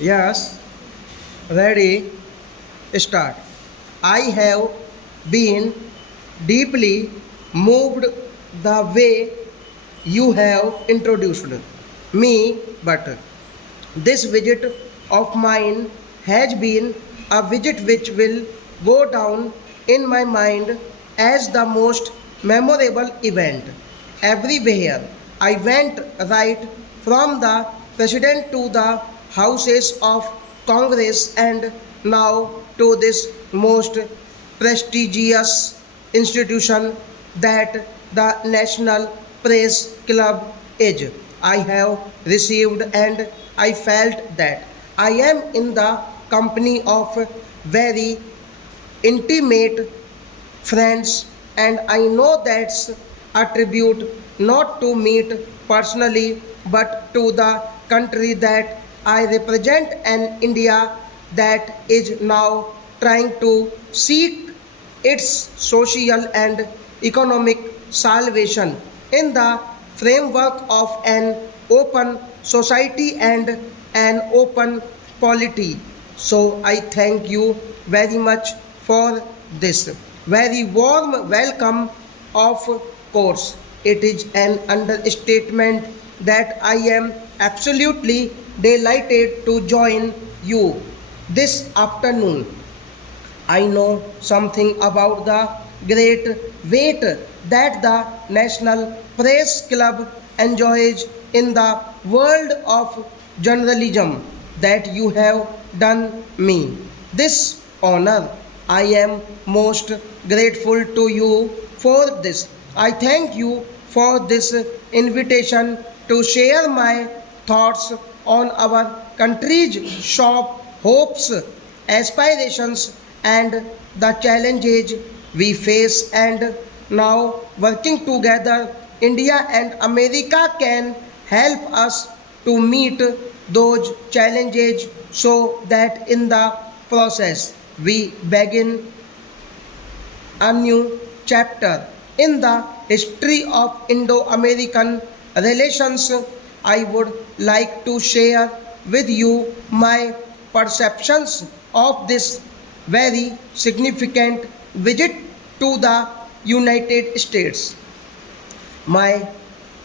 Yes, ready, start. I have been deeply moved the way you have introduced me, but this visit of mine has been a visit which will go down in my mind as the most memorable event. Everywhere I went, right from the president to the houses of Congress and now to this most prestigious institution that the National Press Club is. I have received and I felt that I am in the company of very intimate friends, and I know that's a tribute not to meet personally but to the country that I represent, an India that is now trying to seek its social and economic salvation in the framework of an open society and an open polity. So I thank you very much for this very warm welcome. Of course, it is an understatement that I am absolutely delighted to join you this afternoon. I know something about the great weight that the National Press Club enjoys in the world of journalism that you have done me this honor. I am most grateful to you for this. I thank you for this invitation to share my thoughts on our country's shop hopes, aspirations, and the challenges we face. And now, working together, India and America can help us to meet those challenges so that in the process we begin a new chapter in the history of Indo American relations. I would like to share with you my perceptions of this very significant visit to the United States. My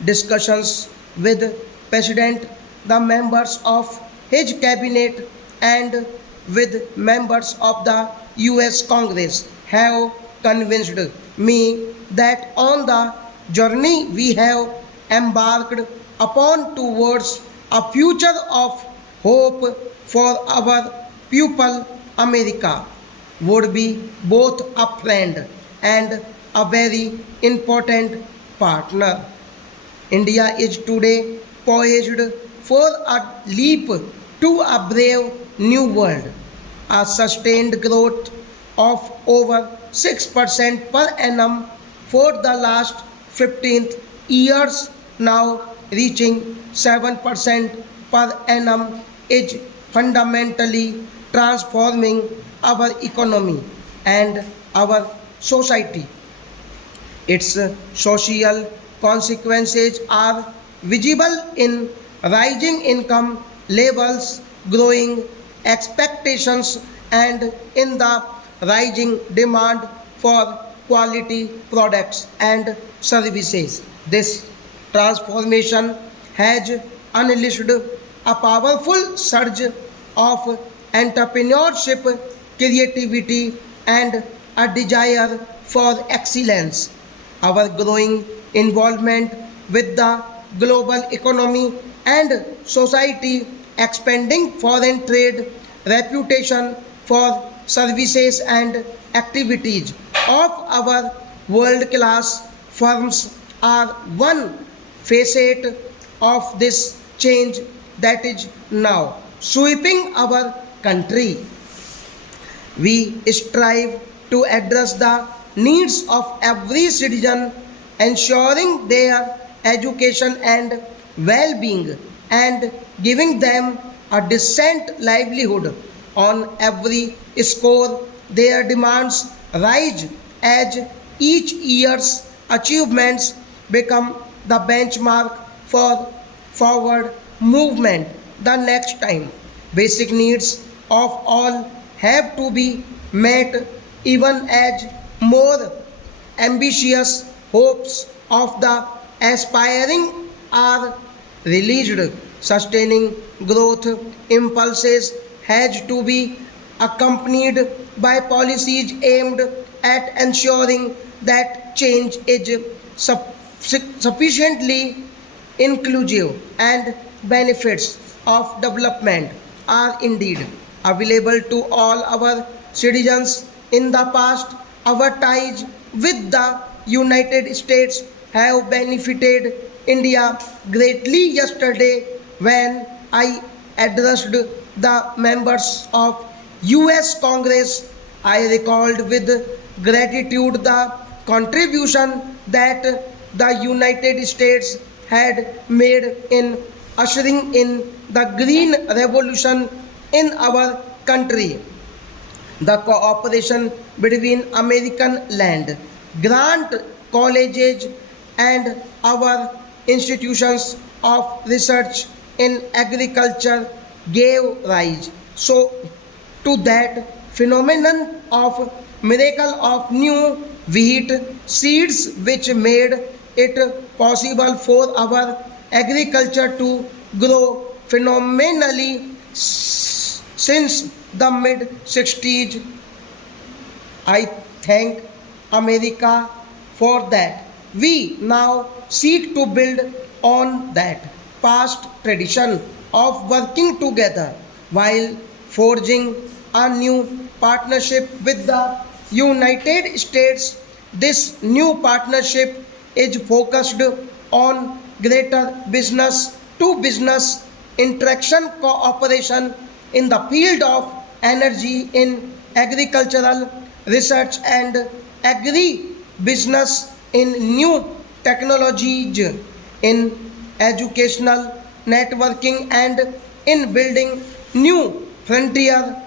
discussions with President, the members of his cabinet, and with members of the US Congress have convinced me that on the journey we have embarked upon towards a future of hope for our people, America would be both a friend and a very important partner. India is today poised for a leap to a brave new world. A sustained growth of over 6% per annum for the last 15 years, now reaching 7% per annum, is fundamentally transforming our economy and our society. Its social consequences are visible in rising income levels, growing expectations, and in the rising demand for quality products and services. This transformation has unleashed a powerful surge of entrepreneurship, creativity, and a desire for excellence. Our growing involvement with the global economy and society, expanding foreign trade, reputation for services and activities of our world class firms are one facet of this change that is now sweeping our country. We strive to address the needs of every citizen, ensuring their education and well being, and giving them a decent livelihood on every score. Their demands rise as each year's achievements become the benchmark for forward movement. The next time Basic needs of all have to be met, even as more ambitious hopes of the aspiring are released. Sustaining growth impulses has to be accompanied by policies aimed at ensuring that change is sufficiently inclusive and benefits of development are indeed available to all our citizens. In the past, our ties with the United States have benefited India greatly. Yesterday, when I addressed the members of US Congress, I recalled with gratitude the contribution that the United States had made in ushering in the Green Revolution in our country. The cooperation between American land grant colleges and our institutions of research in agriculture gave rise so to that phenomenon of miracle of new wheat seeds which made it possible for our agriculture to grow phenomenally since the mid 60s. I thank America for that. We now seek to build on that past tradition of working together while forging a new partnership with the United States. This new partnership is focused on greater business to business interaction cooperation in the field of energy, in agricultural research and agri business, in new technologies, in educational networking, and in building new frontier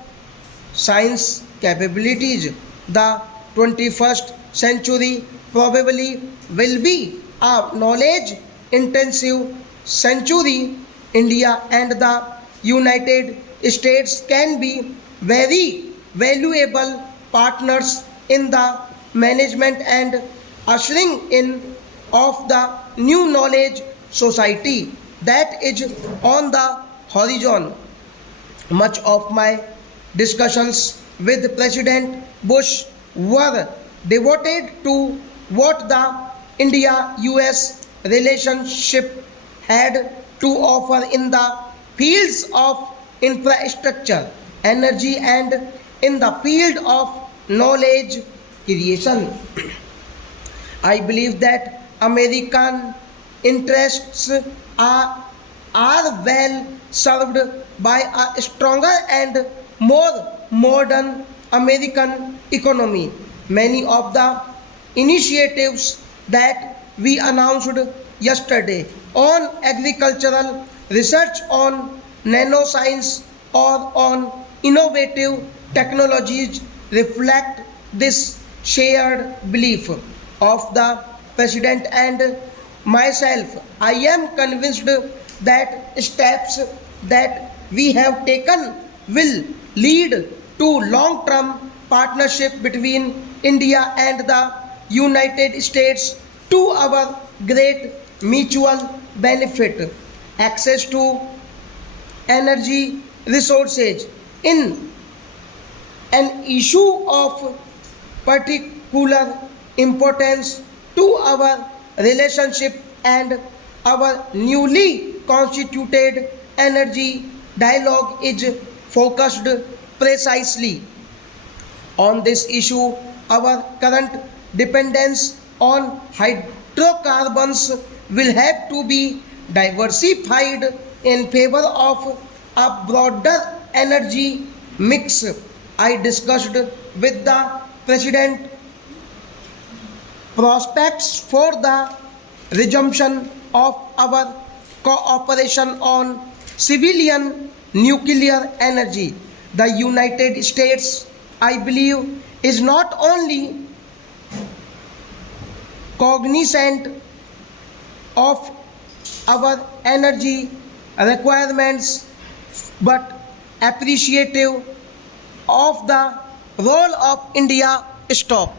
science capabilities. The 21st century probably will be a knowledge intensive century. India and the United States can be very valuable partners in the management and ushering in of the new knowledge society that is on the horizon. Much of my discussions with President Bush were devoted to what the India US relationship had to offer in the fields of infrastructure, energy, and in the field of knowledge creation. I believe that American interests are well served by a stronger and more modern American economy. Many of the initiatives that we announced yesterday on agricultural research, on nanoscience, or on innovative technologies reflect this shared belief of the President and myself. I am convinced that steps that we have taken will lead to long-term partnership between India and the United States to our great mutual benefit. Access to energy resources in an issue of particular importance to our relationship, and our newly constituted energy dialogue is focused precisely on this issue. Our current dependence on hydrocarbons will have to be diversified in favor of a broader energy mix. I discussed with the President prospects for the resumption of our cooperation on civilian nuclear energy. The United States, I believe, is not only cognizant of our energy requirements but appreciative of the role of India. Stop.